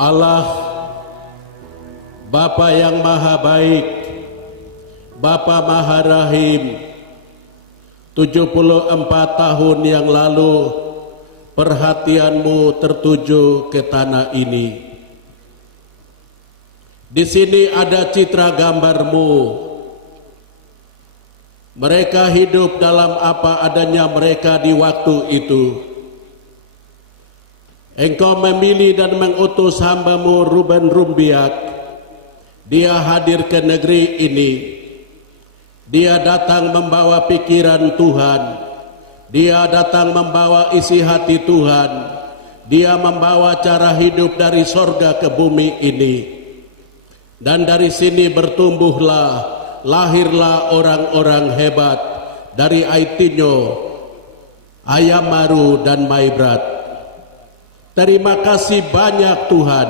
Allah, Bapa yang Maha Baik, Bapa Maha Rahim, 74 tahun yang lalu perhatianmu tertuju ke tanah ini. Di sini ada citra gambarmu. Mereka hidup dalam apa adanya mereka di waktu itu. Engkau memilih dan mengutus hambamu Ruben Rumbiak. Dia hadir ke negeri ini. Dia datang membawa pikiran Tuhan. Dia datang membawa isi hati Tuhan. Dia membawa cara hidup dari sorga ke bumi ini. Dan dari sini bertumbuhlah, lahirlah orang-orang hebat dari Aitinyo, Ayamaru dan Maibrat. Terima kasih banyak Tuhan.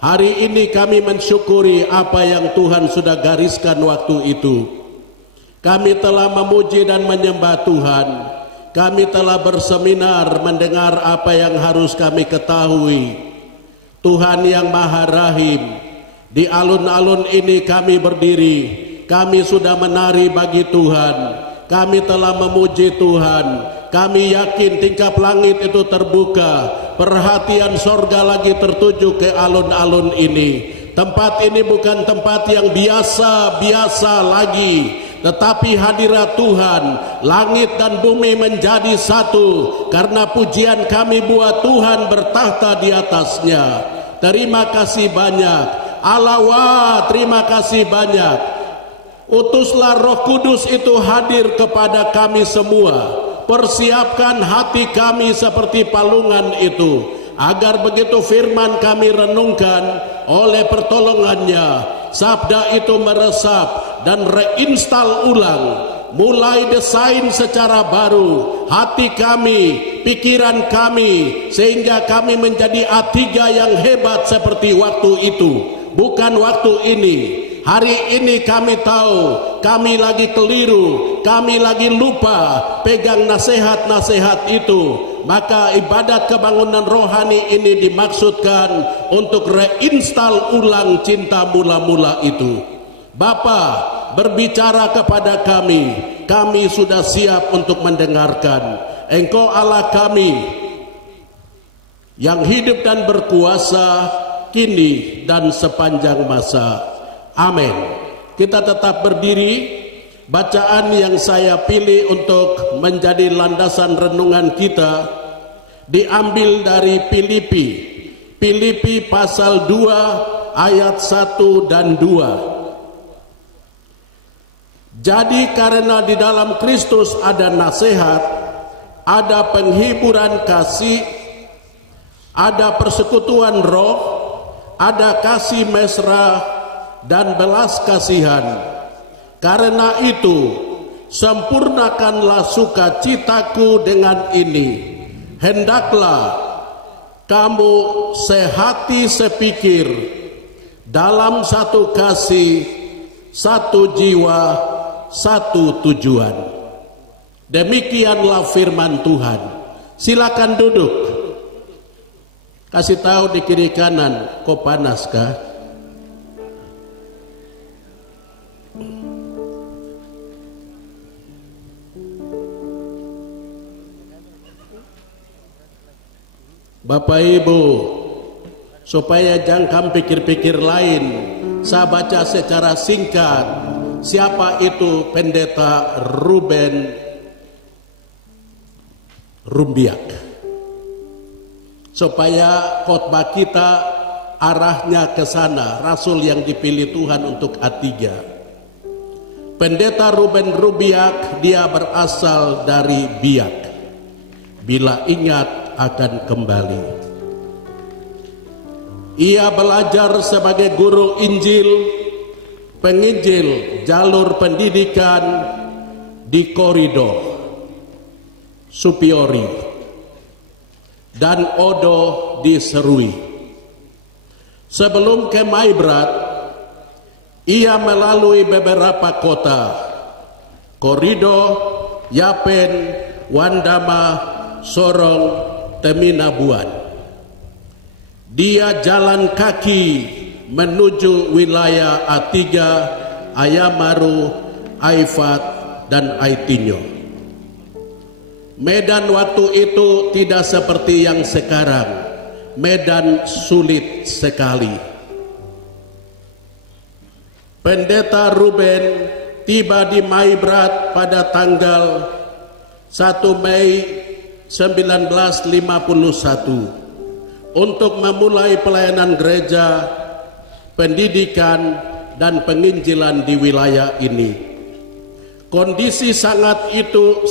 Hari ini kami mensyukuri apa yang Tuhan sudah gariskan waktu itu. Kami telah memuji dan menyembah Tuhan. Kami telah berseminar mendengar apa yang harus kami ketahui. Tuhan yang Maha Rahim, di alun-alun ini kami berdiri. Kami sudah menari bagi Tuhan. Kami telah memuji Tuhan. Kami yakin tingkap langit itu terbuka. Perhatian sorga lagi tertuju ke alun-alun ini. Tempat ini bukan tempat yang biasa-biasa lagi, tetapi hadirat Tuhan. Langit dan bumi menjadi satu karena pujian kami buat Tuhan bertahta di atasnya. Terima kasih banyak Allah, terima kasih banyak. Utuslah Roh Kudus itu hadir kepada kami semua. Persiapkan hati kami seperti palungan itu, agar begitu firman kami renungkan, oleh pertolongannya sabda itu meresap dan reinstal ulang, mulai desain secara baru hati kami, pikiran kami, sehingga kami menjadi A3 yang hebat seperti waktu itu, bukan waktu ini. Hari ini kami tahu kami lagi keliru, kami lagi lupa pegang nasihat-nasihat itu. Maka ibadat kebangunan rohani ini dimaksudkan untuk reinstal ulang cinta mula-mula itu. Bapa berbicara kepada kami sudah siap untuk mendengarkan. Engkau Allah kami yang hidup dan berkuasa kini dan sepanjang masa. Amin. Kita tetap berdiri. Bacaan yang saya pilih untuk menjadi landasan renungan kita diambil dari Filipi pasal 2 ayat 1 dan 2. Jadi karena di dalam Kristus ada nasihat, ada penghiburan kasih, ada persekutuan roh, ada kasih mesra dan belas kasihan. Karena itu sempurnakanlah sukacitaku dengan ini. Hendaklah kamu sehati sepikir, dalam satu kasih, satu jiwa, satu tujuan. Demikianlah firman Tuhan. Silakan duduk. Kasih tahu di kiri kanan, kok panas kah? Bapak Ibu, supaya jangan pikir-pikir lain, saya baca secara singkat siapa itu Pendeta Ruben Rumbiak, supaya khotbah kita arahnya ke sana, rasul yang dipilih Tuhan untuk A3. Pendeta Ruben Rumbiak, dia berasal dari Biak. Bila ingat akan kembali. Ia belajar sebagai guru Injil, penginjil, jalur pendidikan di Koridor, Supiori, dan Odo di Serui. Sebelum ke Maibrat, ia melalui beberapa kota, Koridor, Yapen, Wandama, Sorong, Teminabuan. Dia jalan kaki menuju wilayah A3, Ayamaru, Aifat, dan Aitinyo. Medan waktu itu tidak seperti yang sekarang. Medan sulit sekali. Pendeta Ruben tiba di Maibrat pada tanggal 1 Mei 1951 untuk memulai pelayanan gereja, pendidikan, dan penginjilan di wilayah ini. Kondisi saat itu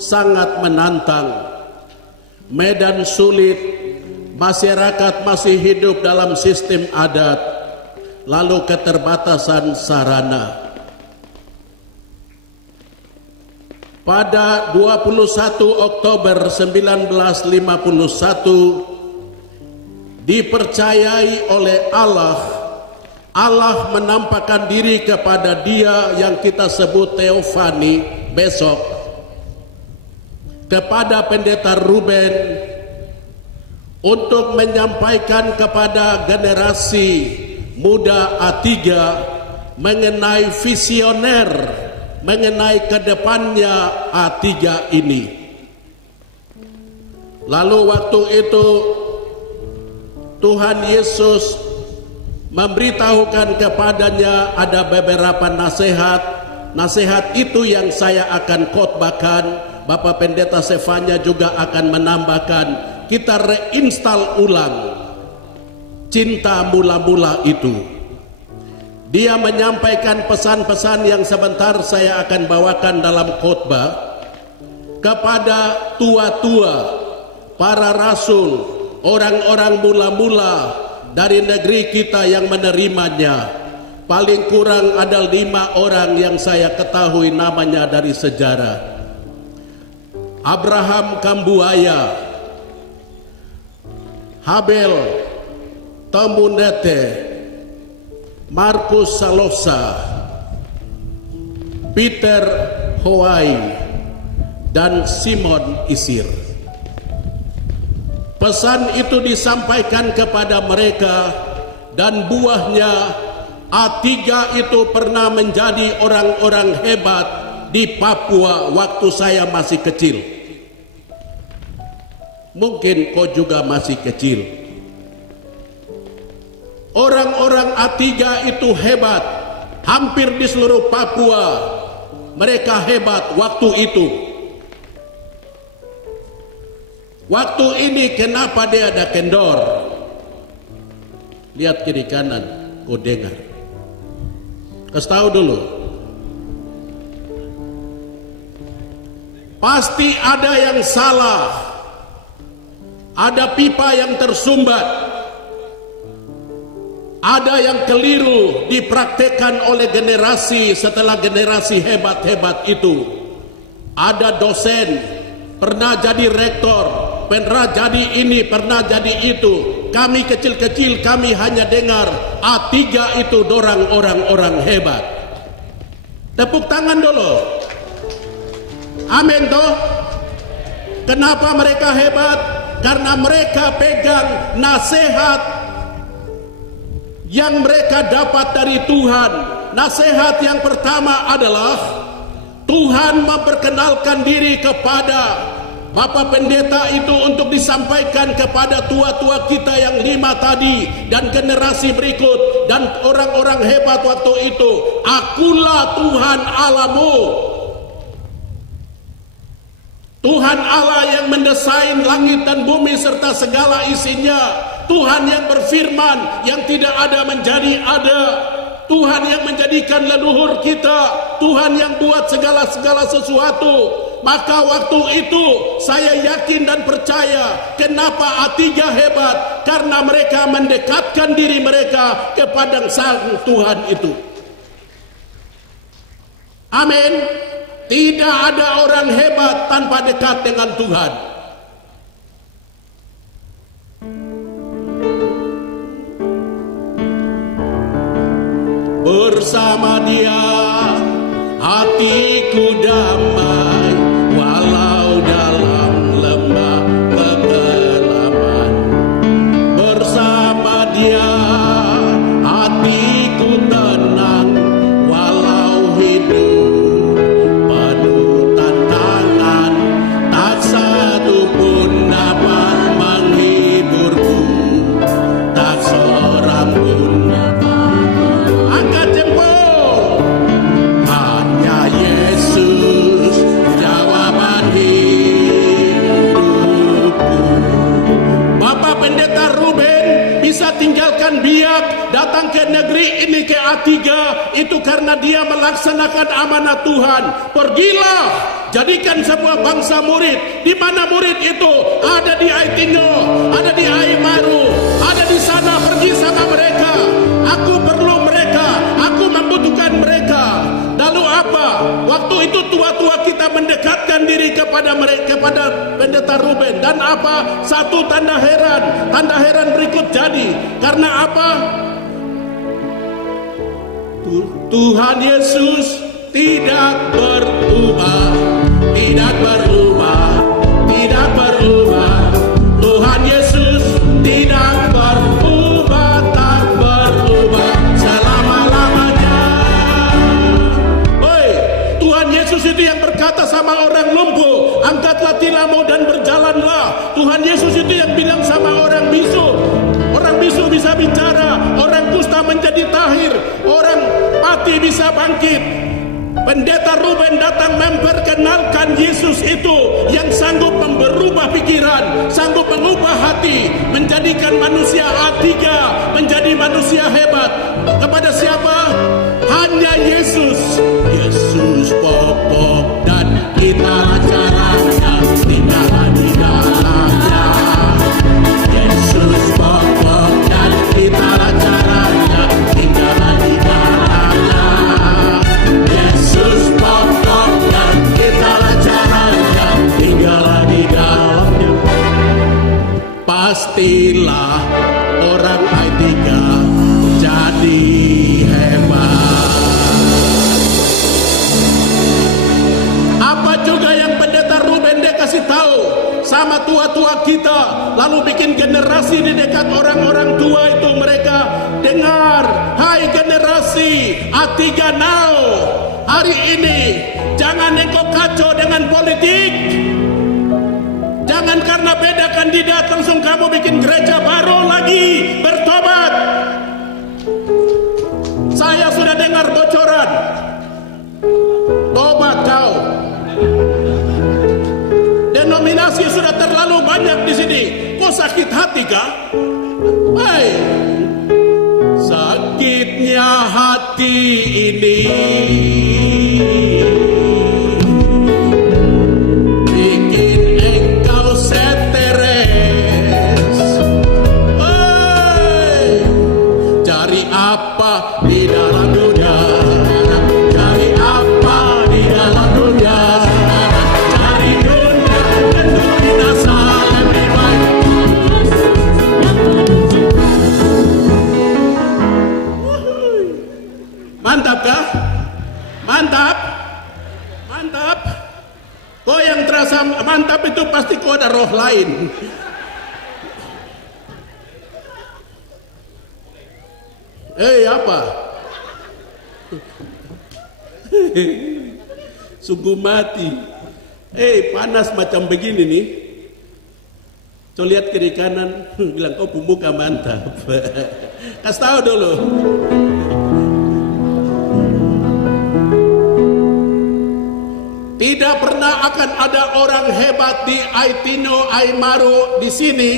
sangat menantang. Medan sulit, masyarakat masih hidup dalam sistem adat, lalu keterbatasan sarana. Pada 21 Oktober 1951 dipercayai oleh Allah menampakkan diri kepada dia yang kita sebut Teofani besok, kepada pendeta Ruben untuk menyampaikan kepada generasi muda A3 mengenai visioner, mengenai kedepannya A3 ini. Lalu waktu itu Tuhan Yesus memberitahukan kepadanya ada beberapa nasihat. Nasihat itu yang saya akan khotbahkan. Bapak Pendeta Sefanya juga akan menambahkan. Kita reinstal ulang cinta mula-mula itu. Dia menyampaikan pesan-pesan yang sebentar saya akan bawakan dalam khotbah kepada tua-tua, para rasul, orang-orang mula-mula dari negeri kita yang menerimanya. Paling kurang ada 5 orang yang saya ketahui namanya dari sejarah. Abraham Kambuaya, Habel Tamunete, Markus Salosa, Peter Hoai, dan Simon Isir. Pesan itu disampaikan kepada mereka, dan buahnya A3 itu pernah menjadi orang-orang hebat di Papua waktu saya masih kecil. Mungkin kau juga masih kecil. Orang-orang A3 itu hebat. Hampir di seluruh Papua mereka hebat waktu itu. Waktu ini kenapa dia ada kendor? Lihat kiri kanan, kau dengar. Kasih tahu dulu. Pasti ada yang salah, ada pipa yang tersumbat, ada yang keliru dipraktekkan oleh generasi setelah generasi hebat-hebat itu. Ada dosen, pernah jadi rektor, pernah jadi ini, pernah jadi itu. Kami kecil-kecil, kami hanya dengar A3 itu dorang orang-orang hebat. Tepuk tangan dulu. Amin toh. Kenapa mereka hebat? Karena mereka pegang nasihat yang mereka dapat dari Tuhan. Nasihat yang pertama adalah Tuhan memperkenalkan diri kepada Bapak Pendeta itu untuk disampaikan kepada tua-tua kita yang 5 tadi dan generasi berikut dan orang-orang hebat waktu itu. Akulah Tuhan Allahmu. Tuhan Allah yang mendesain langit dan bumi serta segala isinya. Tuhan yang berfirman yang tidak ada menjadi ada. Tuhan yang menjadikan leluhur kita. Tuhan yang buat segala-segala sesuatu. Maka waktu itu saya yakin dan percaya kenapa A3 hebat. Karena mereka mendekatkan diri mereka kepada Sang Tuhan itu. Amin. Tidak ada orang hebat tanpa dekat dengan Tuhan. Bersama Dia hatiku damai, walau dalam lembah kegelapan. Ikan biak datang ke negeri ini, ke A3, itu karena dia melaksanakan amanat Tuhan. Pergilah, jadikan sebuah bangsa murid. Di mana murid itu? Ada di Aitino, ada di Aimaru, ada di sana. Pergi sama mereka. Aku perlu mereka, aku membutuhkan mereka. Lalu apa? Waktu itu tua-tua kita mendekatkan diri kepada mereka, kepada pendeta Ruben. Dan apa? Satu tanda heran berikut jadi. Karena apa? Tuhan Yesus tidak berubah, tidak berubah, tidak berubah. Tuhan Yesus tidak berubah, tak berubah selama-lamanya. Oi, Tuhan Yesus itu yang berkata sama orang lumpuh, angkatlah tilammu dan berjalanlah. Tuhan Yesus itu yang bilang sama orang bisu bisa bicara, orang kusta menjadi tahir, orang mati bisa bangkit. Pendeta Ruben datang memperkenalkan Yesus itu yang sanggup berubah pikiran, sanggup mengubah hati, menjadikan manusia A3 menjadi manusia hebat. Kepada siapa? Hanya Yesus. Yesus pokok dan kita caranya, tinggallah di dalamnya. Yesus pokok dan kita caranya, tinggallah di dalamnya. Yesus pokok dan kita caranya, tinggallah di dalamnya. Pastilah orang I3 jadi hebat. Apa juga yang pendeta Ruben dia kasih tahu sama tua-tua kita, lalu bikin generasi di dekat orang-orang tua itu. Mereka dengar, hai generasi A3 now, hari ini jangan engkau kacau dengan politik. Jangan karena beda kandidat langsung kamu bikin gereja baru lagi. Bertobat. Saya sudah dengar bocoran. Tobat kau. Denominasi sudah terlalu banyak di sini. Kok sakit hati kah? Hai, sakitnya hati ini bikin engkau stres. Hai, cari apa di dalam dunia? Cari apa di dalam dunia? Cari dunia dan binasa lebih baik. Mantap kah? Mantap? Mantap? Kau yang terasa mantap itu pasti kau ada roh lain. Apa? Sungguh mati. Panas macam begini nih. Coba lihat kiri kanan, bilang kau pemuka mantap. Kasih tahu dulu. Tidak pernah akan ada orang hebat di Aitino, Aimaru di sini.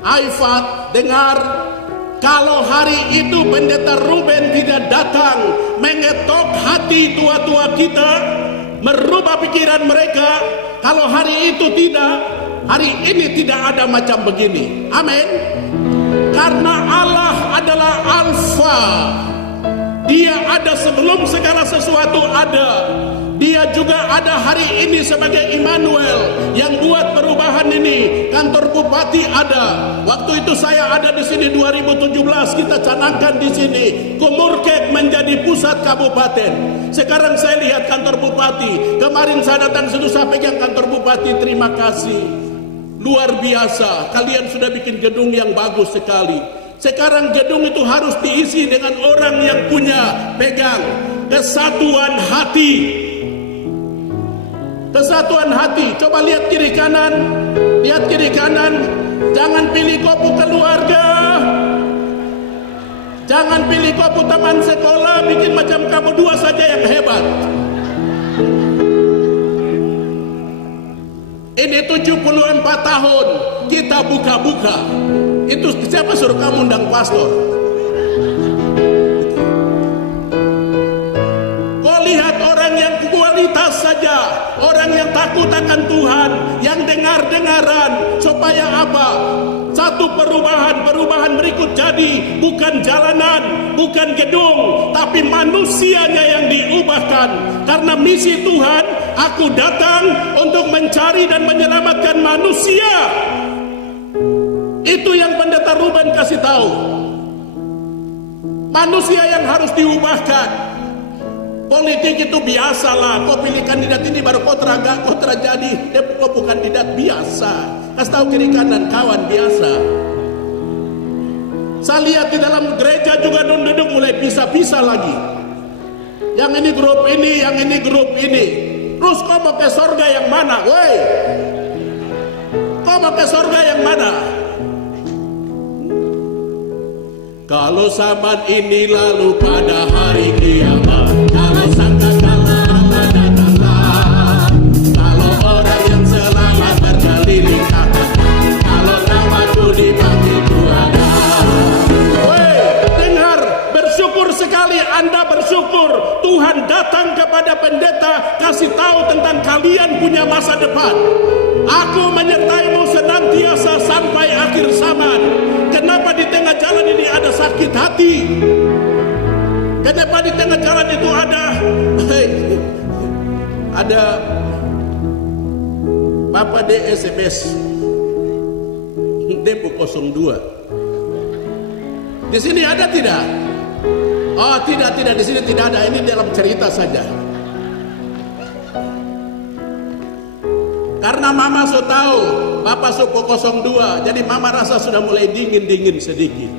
Aifat, dengar, kalau hari itu pendeta Ruben tidak datang mengetok hati tua-tua kita, merubah pikiran mereka, kalau hari itu tidak, hari ini tidak ada macam begini. Amin. Karena Allah adalah Alfa. Dia ada sebelum segala sesuatu ada. Dia juga ada hari ini sebagai Immanuel yang buat perubahan ini. Kantor bupati ada. Waktu itu saya ada di sini 2017, kita canangkan di sini. Kumurkek menjadi pusat kabupaten. Sekarang saya lihat kantor bupati. Kemarin saya datang situ, saya pegang kantor bupati. Terima kasih. Luar biasa. Kalian sudah bikin gedung yang bagus sekali. Sekarang gedung itu harus diisi dengan orang yang punya pegang kesatuan hati. Kesatuan hati. Coba lihat kiri kanan. Lihat kiri kanan. Jangan pilih kopu keluarga. Jangan pilih kopu teman sekolah. Bikin macam kamu dua saja yang hebat. Ini 74 tahun kita buka-buka. Itu siapa suruh kamu undang pastor? Kau lihat orang yang kualitas saja, orang yang takut akan Tuhan, yang dengar-dengaran, supaya apa? Satu perubahan berikut jadi bukan jalanan, bukan gedung, tapi manusianya yang diubahkan. Karena misi Tuhan, aku datang untuk mencari dan menyelamatkan manusia. Itu yang Pendeta Ruben kasih tahu. Manusia yang harus diubahkan. Politik itu biasalah. Kau pilih kandidat ini baru kau terjadi. Kau bukan kandidat biasa. Kasih tahu kiri kanan kawan biasa. Saya lihat di dalam gereja juga duduk mulai pisah-pisah lagi. Yang ini grup ini, yang ini grup ini. Terus kau mau ke sorga yang mana? Woi, kau mau ke sorga yang mana? Kalau zaman ini lalu pada hari kiamat, kalau sangkakala datanglah, kalau orang yang selamat berkeliling kanan, kalau namaku dipanggil Tuhan. Woi, dengar, bersyukur sekali Anda bersyukur Tuhan datang kepada pendeta kasih tahu tentang kalian punya masa depan. Aku menyertaimu senantiasa sampai akhir zaman. Kenapa di tengah jalan ini ada sakit hati? Kenapa di tengah jalan itu ada Bapak DSMS Depo 02. Di sini ada tidak? Oh tidak di sini tidak ada. Ini dalam cerita saja. Karena mama so tahu Bapak Supo 02, jadi mama rasa sudah mulai dingin sedikit.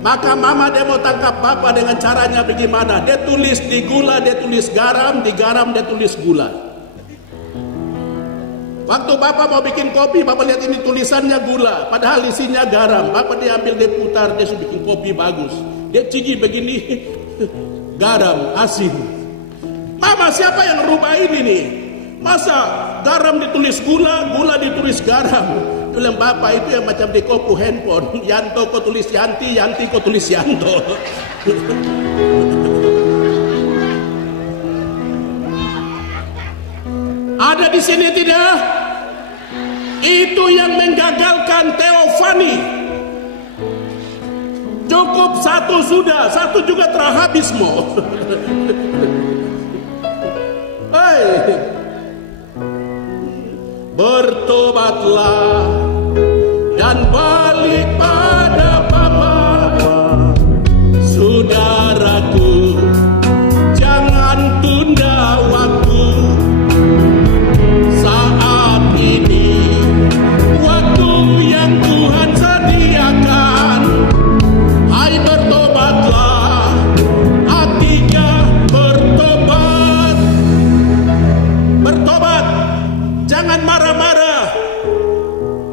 Maka mama dia mau tangkap Bapak dengan caranya bagaimana? Dia tulis di gula, dia tulis garam, di garam dia tulis gula. Waktu Bapak mau bikin kopi, Bapak lihat ini tulisannya gula, padahal isinya garam. Bapak diambil, dia putar, dia sudah bikin kopi bagus. Dia cigi begini, garam, asin. Mama siapa yang rubah ini nih? Masa garam ditulis gula, gula ditulis garam? Bilang Bapak itu yang macam di kopu handphone. Yanto kau tulis Yanti, Yanti kau tulis Yanto. Ada di sini tidak? Itu yang menggagalkan Teofani. Cukup satu sudah, satu juga terhabis mo. Hei. Bertobatlah dan balik pada Bapa, saudaraku, jangan tunda waktu. Saat ini waktu yang Tuhan sediakan. Hai bertobatlah, hatinya bertobat. Bertobat. Jangan marah-marah.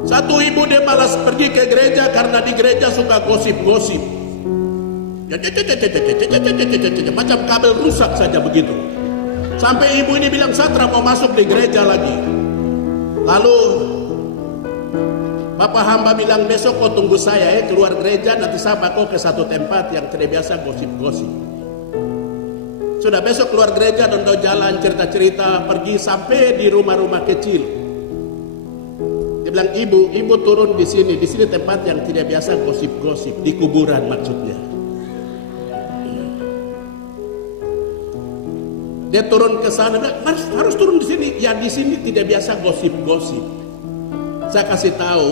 Satu ibu dia malas pergi ke gereja karena di gereja suka gosip-gosip. Macam kabel rusak saja begitu. Sampai ibu ini bilang Satra mau masuk di gereja lagi. Lalu Bapak hamba bilang besok kau tunggu saya ya keluar gereja, nanti saya bawa kau ke satu tempat yang tidak biasa gosip-gosip. Sudah besok keluar gereja, dondo jalan cerita-cerita, pergi sampai di rumah-rumah kecil. Dia bilang ibu turun di sini tempat yang tidak biasa gosip-gosip, di kuburan maksudnya. Dia turun ke sana, harus turun di sini. Ya di sini tidak biasa gosip-gosip. Saya kasih tahu,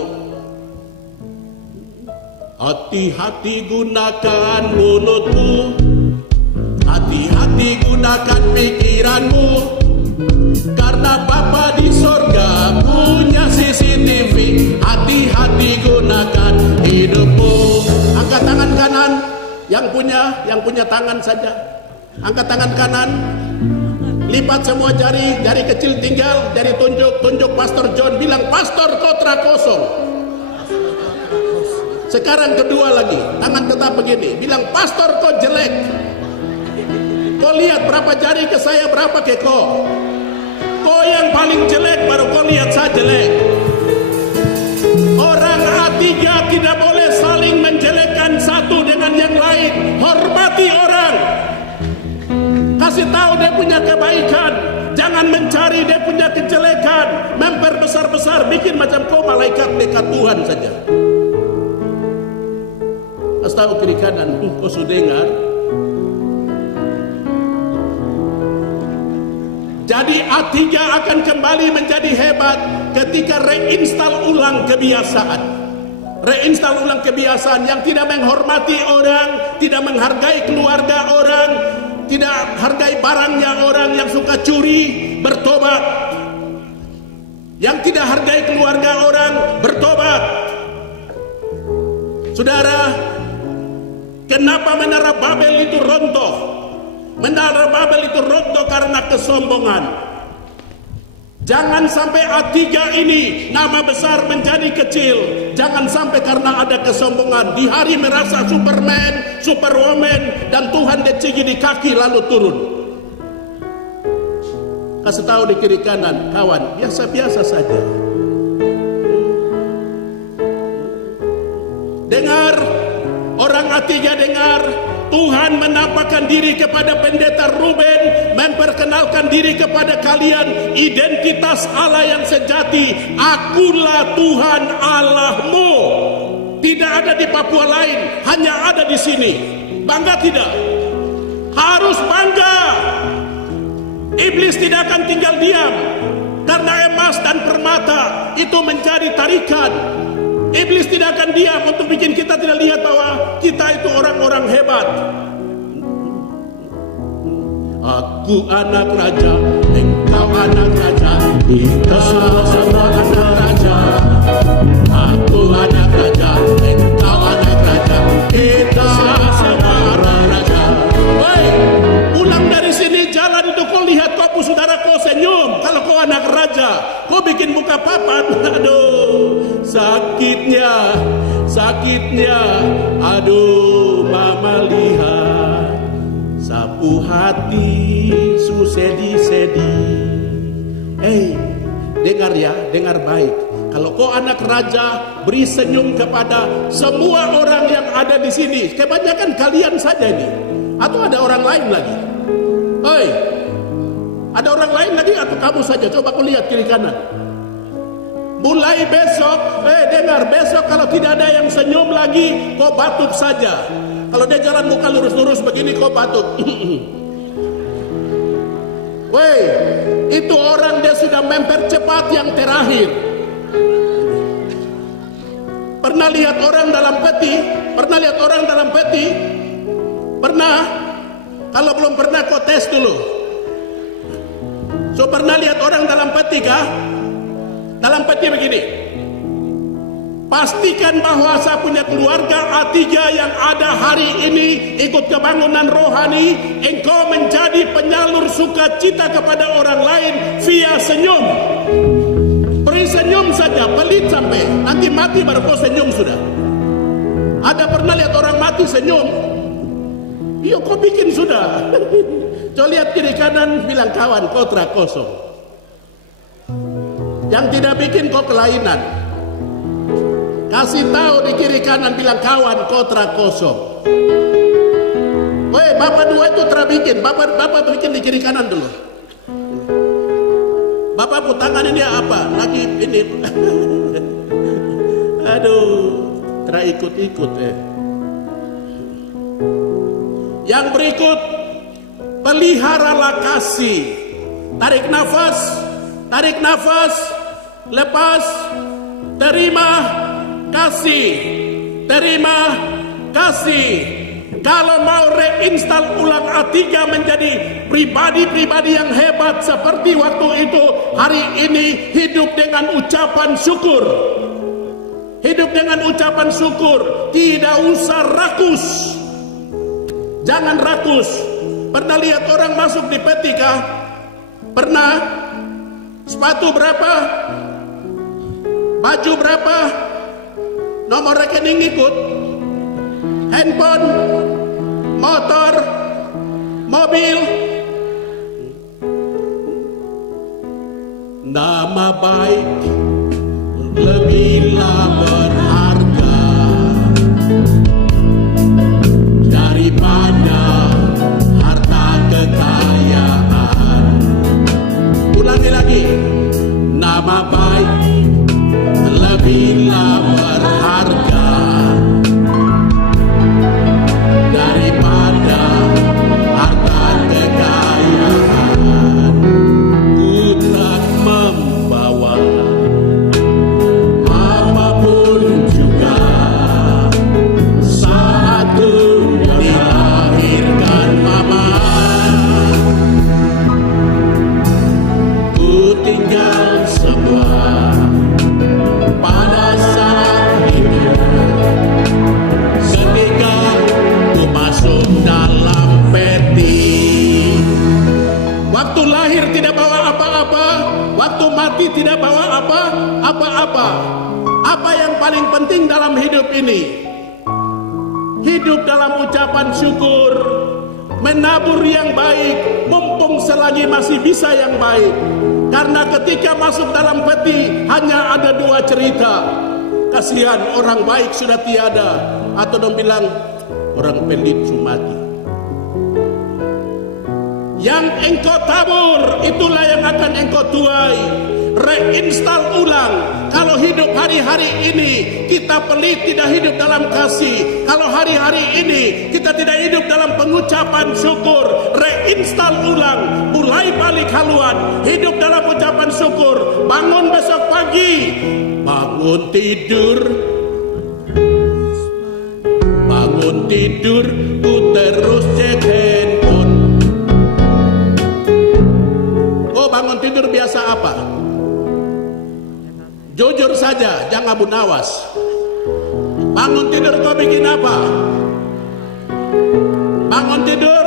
hati-hati gunakan mulutmu. Hati-hati gunakan pikiranmu, karena Bapa di sorga punya CCTV. Hati-hati gunakan hidupmu. Angkat tangan kanan, yang punya tangan saja. Angkat tangan kanan, lipat semua jari kecil tinggal, jari tunjuk Pastor John, bilang Pastor Kotra kosong. Sekarang kedua lagi, tangan tetap begini, bilang Pastor kok jelek. Kau lihat berapa jari ke saya, berapa ke kau. kau yang paling jelek baru kau lihat saya jelek. Orang A3 tidak boleh saling menjelekkan satu dengan yang lain. Hormati orang, kasih tahu dia punya kebaikan, jangan mencari dia punya kejelekan, memperbesar-besar, bikin macam kau malaikat dekat Tuhan saja. Kasih tahu kiri kanan, kau sudah dengar. Jadi A3 akan kembali menjadi hebat ketika reinstall ulang kebiasaan. Reinstall ulang kebiasaan yang tidak menghormati orang, tidak menghargai keluarga orang, tidak hargai barangnya orang, yang suka curi, bertobat. Yang tidak hargai keluarga orang, bertobat. Saudara, kenapa Menara Babel itu runtuh? Menara Babel itu runtuh karena kesombongan. Jangan sampai A3 ini nama besar menjadi kecil. Jangan sampai karena ada kesombongan di hari merasa Superman, Superwoman, dan Tuhan decigi di kaki lalu turun. Kasih tahu di kiri kanan, kawan, biasa-biasa saja. Dengar, orang A3 dengar. Tuhan menampakkan diri kepada pendeta Ruben, memperkenalkan diri kepada kalian identitas Allah yang sejati. Akulah Tuhan Allahmu. Tidak ada di Papua lain, hanya ada di sini. Bangga tidak? Harus bangga. Iblis tidak akan tinggal diam, karena emas dan permata itu menjadi tarikan. Iblis tidak akan diam untuk bikin kita tidak lihat bahwa kita itu orang-orang hebat. Aku anak raja, engkau anak raja, kita semua anak raja. Aku anak raja, engkau anak raja, kita semua anak raja. Woi, pulang dari sini jalan itu kau lihat kau saudara kau senyum. Kalau kau anak raja, kau bikin muka papan. Aduh, sakitnya, aduh mama lihat, sapu hati su sedih. Dengar ya, dengar baik. Kalau kau anak raja, beri senyum kepada semua orang yang ada di sini. Kebanyakan kalian saja ini, atau ada orang lain lagi? Ada orang lain lagi atau kamu saja? Coba kau lihat kiri kanan. Mulai besok, dengar, besok kalau tidak ada yang senyum lagi, kau batuk saja. Kalau dia jalan muka lurus-lurus begini, kau batuk. Woi, itu orang dia sudah mempercepat yang terakhir. Pernah lihat orang dalam peti? Pernah lihat orang dalam peti? Pernah? Kalau belum pernah, kau tes dulu. So, pernah lihat orang dalam peti kah? Dalam peti begini, pastikan bahwa saya punya keluarga A3 yang ada hari ini ikut kebangunan rohani. Engkau menjadi penyalur sukacita kepada orang lain via senyum. Beri senyum saja, pelit sampai nanti mati baru kau senyum sudah. Ada pernah lihat orang mati senyum? Iya, kau bikin sudah. Coba lihat kiri kanan, bilang kawan, kotra kosong. Yang tidak bikin kau kelainan. Kasih tahu di kiri kanan, bilang kawan, kotra kosong. Woi, bapak dua itu terabikin. Bapak bikin di kiri kanan dulu. Bapak tangan ini apa? Lagi ini. Aduh, terikut-ikut Yang berikut, peliharalah kasih. Tarik nafas, lepas, terima kasih. Kalau mau reinstall ulang A3 menjadi pribadi-pribadi yang hebat seperti waktu itu, hari ini hidup dengan ucapan syukur. Tidak usah rakus. Jangan rakus. Pernah lihat orang masuk di peti kah? Pernah? Sepatu berapa? Baju berapa? Nomor rekening ikut? Handphone? Motor? Mobil? nama baik lebihlah berharga daripada harta kekayaan. Ulangi lagi, nama baik lebihlah berharga daripada harta kekayaan. Ku tak membawa apapun juga saat ku dilahirkan mama. Ku tinggal semua pada saat itu ketika ku masuk dalam peti. Waktu lahir tidak bawa apa-apa, waktu mati tidak bawa apa-apa. Apa yang paling penting dalam hidup ini? Hidup dalam ucapan syukur, menabur yang baik, mumpung selagi masih bisa yang baik. Karena ketika masuk dalam peti hanya ada dua cerita. Kasihan orang baik sudah tiada, atau dong bilang orang pelit sudah mati. Yang engkau tabur itulah yang akan engkau tuai. Reinstal ulang. Kalau hidup hari-hari ini kita pelit, tidak hidup dalam kasih. Kalau hari-hari ini kita tidak hidup dalam pengucapan syukur, reinstal ulang, mulai balik haluan, hidup dalam ucapan syukur. Bangun besok pagi, bangun tidur, ku terus cek handphone. Oh, bangun tidur biasa apa? Jujur saja, jangan abu nawas. Bangun tidur kau bikin apa? Bangun tidur.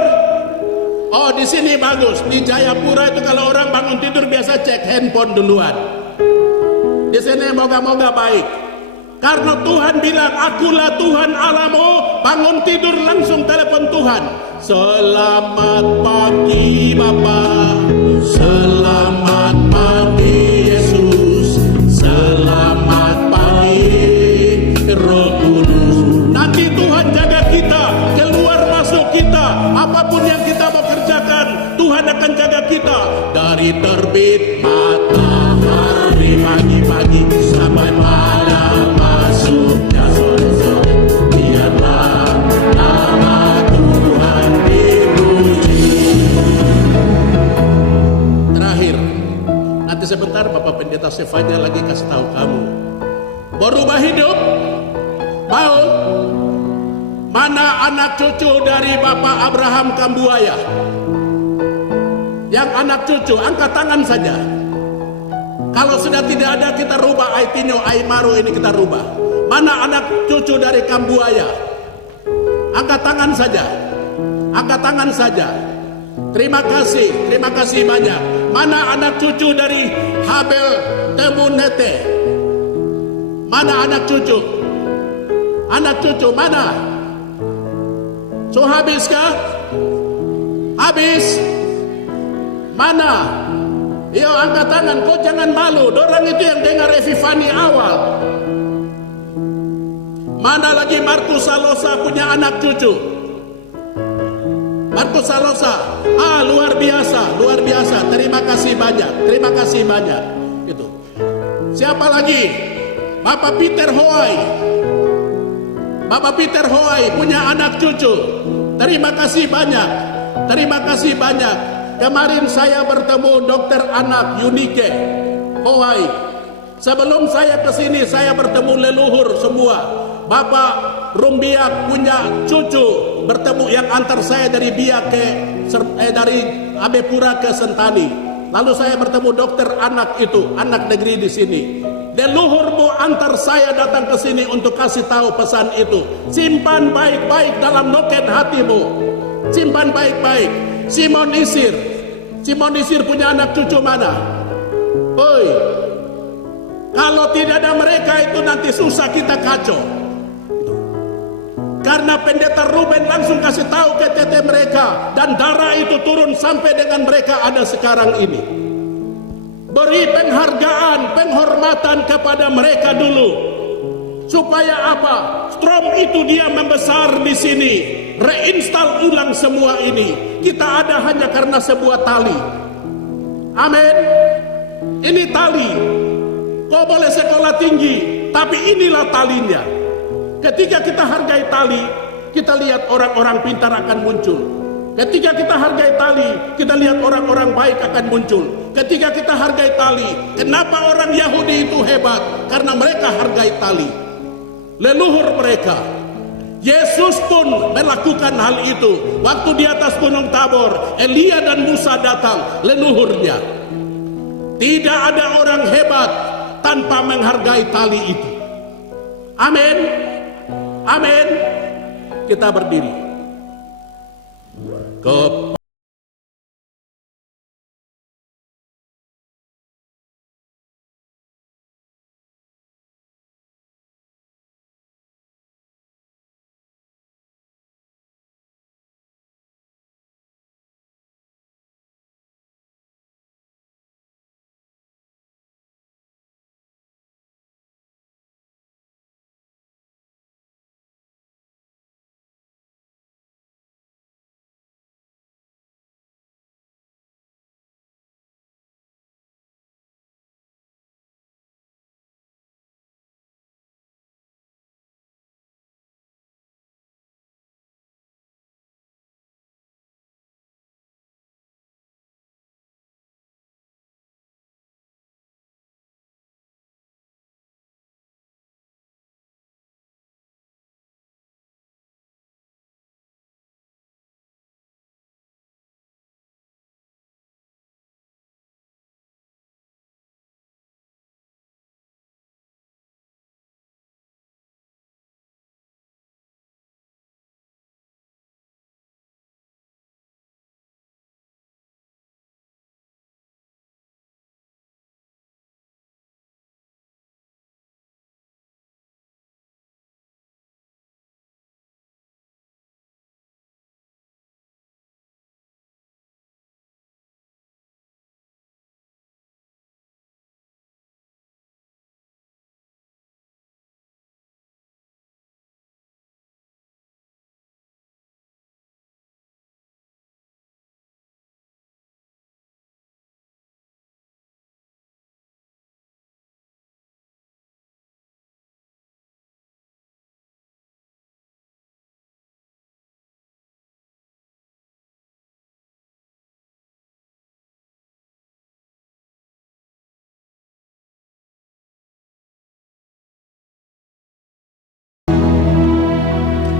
Oh, di sini bagus. Di Jayapura itu kalau orang bangun tidur biasa cek handphone duluan. Di sini moga-moga baik. Karena Tuhan bilang, akulah Tuhan Allahmu. Bangun tidur langsung telepon Tuhan. Selamat pagi Bapak. Selamat pagi Yesus. Selamat pagi Roh Kudus. Nanti Tuhan jaga kita, keluar masuk kita, apapun yang kita mau kerjakan, Tuhan akan jaga kita. Dari terbit matahari pagi-pagi sampai malam masuknya sore-sore, biarlah nama Tuhan dipuji. Terakhir, nanti sebentar Bapak Pendeta Stefania lagi kasih tahu kamu. Berubah hidup, mau? Mana anak cucu dari Bapak Abraham Kambuaya? Yang anak cucu, angkat tangan saja. Kalau sudah tidak ada, kita rubah Aitinho, Aimaru ini kita rubah. Mana anak cucu dari Kambuaya? Angkat tangan saja. Angkat tangan saja. Terima kasih banyak. Mana anak cucu dari Habel Temunete? Mana anak cucu? Anak cucu mana? So habis kah? Habis? Mana? Yo angkat tangan, kau jangan malu. Dorang itu yang dengar Evivani awal. Mana lagi Markus Salosa punya anak cucu? Markus Salosa, luar biasa. Terima kasih banyak. Itu. Siapa lagi? Bapak Peter Hoai punya anak cucu. Terima kasih banyak. Kemarin saya bertemu dokter anak Yunike Hoai. Sebelum saya ke sini saya bertemu leluhur semua. Bapak Rumbiak punya cucu, bertemu yang antar saya dari Biak dari Abepura ke Sentani. Lalu saya bertemu dokter anak itu, anak negeri di sini. Leluhurmu antar saya datang ke sini untuk kasih tahu pesan itu. Simpan baik-baik dalam noken hatimu. Simpan baik-baik. Simon Isir punya anak cucu mana? Oi, kalau tidak ada mereka itu nanti susah, kita kacau. Karena pendeta Ruben langsung kasih tahu ke tete mereka, dan darah itu turun sampai dengan mereka ada sekarang ini. Beri penghargaan, penghormatan kepada mereka dulu. Supaya apa? Strom itu dia membesar di sini. Reinstal ulang semua ini. Kita ada hanya karena sebuah tali. Amin. Ini tali. Kau boleh sekolah tinggi, tapi inilah talinya. Ketika kita hargai tali, kita lihat orang-orang pintar akan muncul. Ketika kita hargai tali, kita lihat orang-orang baik akan muncul. Ketika kita hargai tali, kenapa orang Yahudi itu hebat? Karena mereka hargai tali. Leluhur mereka. Yesus pun melakukan hal itu. Waktu di atas Gunung Tabor, Elia dan Musa datang, leluhurnya. Tidak ada orang hebat tanpa menghargai tali itu. Amin. Amin. Kita berdiri.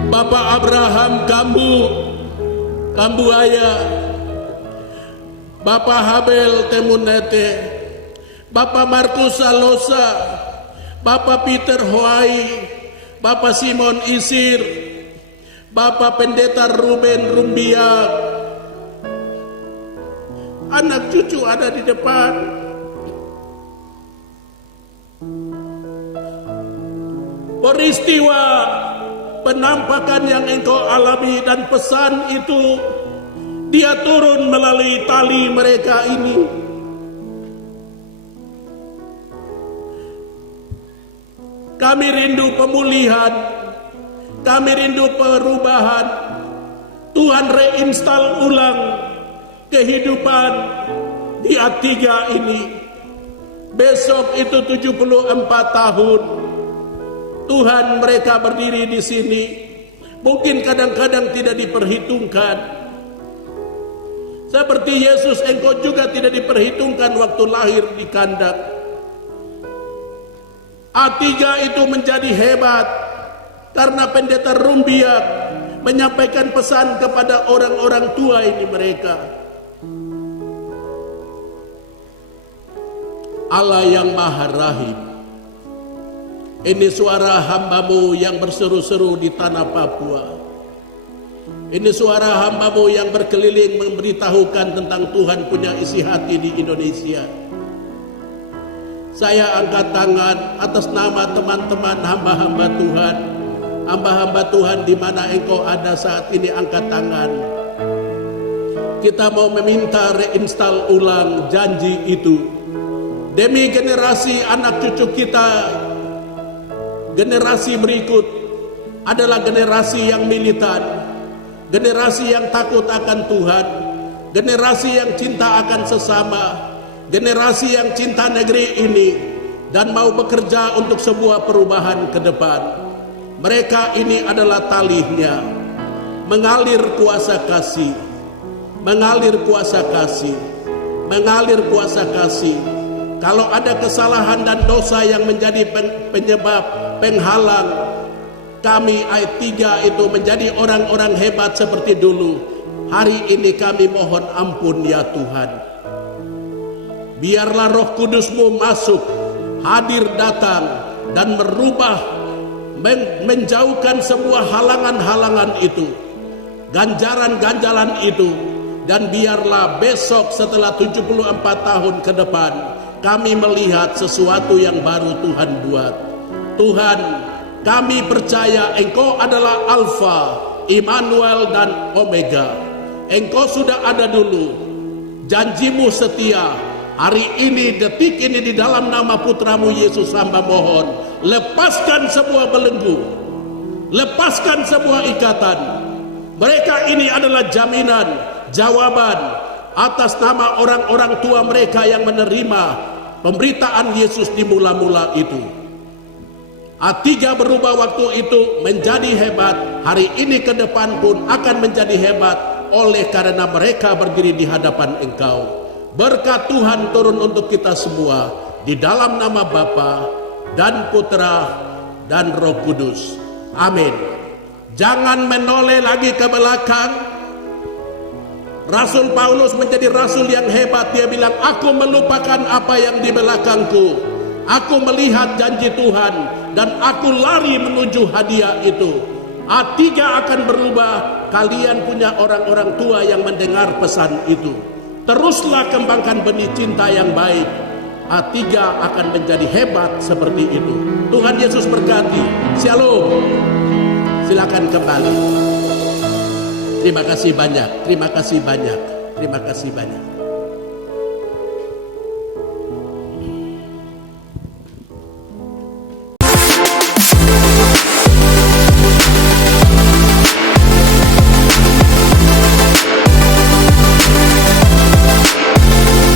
Bapak Abraham Kambu Ayah, Bapak Habel Temunete, Bapak Markus Salosa, Bapak Peter Hoai, Bapak Simon Isir, Bapak Pendeta Ruben Rumbiak, anak cucu ada di depan. Peristiwa penampakan yang engkau alami dan pesan itu, dia turun melalui tali mereka ini. Kami rindu pemulihan, kami rindu perubahan. Tuhan reinstal ulang kehidupan di A3 ini. Besok itu 74 tahun Tuhan mereka berdiri di sini. Mungkin kadang-kadang tidak diperhitungkan. Seperti Yesus, engkau juga tidak diperhitungkan waktu lahir di kandang. A3 itu menjadi hebat karena Pendeta Rumbiak menyampaikan pesan kepada orang-orang tua ini mereka. Allah yang Maha Rahim, ini suara hambamu yang berseru-seru di tanah Papua. Ini suara hambamu yang berkeliling memberitahukan tentang Tuhan punya isi hati di Indonesia. Saya angkat tangan atas nama teman-teman hamba-hamba Tuhan. Hamba-hamba Tuhan di mana engkau ada saat ini, angkat tangan. Kita mau meminta reinstal ulang janji itu. demi generasi anak cucu kita, generasi berikut adalah generasi yang militan, generasi yang takut akan Tuhan, generasi yang cinta akan sesama, generasi yang cinta negeri ini dan mau bekerja untuk sebuah perubahan ke depan. Mereka ini adalah talihnya, mengalir kuasa kasih, mengalir kuasa kasih, mengalir kuasa kasih. Kalau ada kesalahan dan dosa yang menjadi penyebab, penghalang kami ayat 3 itu menjadi orang-orang hebat seperti dulu, hari ini kami mohon ampun ya Tuhan. Biarlah Roh Kudus-Mu masuk, hadir datang dan merubah, menjauhkan sebuah halangan-halangan itu, ganjaran-ganjaran itu. Dan biarlah besok setelah 74 tahun ke depan kami melihat sesuatu yang baru Tuhan buat. Tuhan, kami percaya Engkau adalah Alfa, Immanuel dan Omega. Engkau sudah ada dulu, janji-Mu setia. Hari ini, detik ini di dalam nama Putra-Mu Yesus hamba mohon, lepaskan sebuah belenggu, lepaskan sebuah ikatan. Mereka ini adalah jaminan, jawaban atas nama orang-orang tua mereka yang menerima pemberitaan Yesus di mula-mula itu. A3 berubah waktu itu menjadi hebat, hari ini ke depan pun akan menjadi hebat oleh karena mereka berdiri di hadapan Engkau. Berkat Tuhan turun untuk kita semua di dalam nama Bapa dan Putra dan Roh Kudus. Amin. Jangan menoleh lagi ke belakang. Rasul Paulus menjadi rasul yang hebat. Dia bilang, aku melupakan apa yang di belakangku. Aku melihat janji Tuhan dan aku lari menuju hadiah itu. A3 akan berubah. Kalian punya orang-orang tua yang mendengar pesan itu. Teruslah kembangkan benih cinta yang baik. A3 akan menjadi hebat seperti itu. Tuhan Yesus berkati. Shalom. Silakan kembali. Terima kasih banyak. Terima kasih banyak. Terima kasih banyak.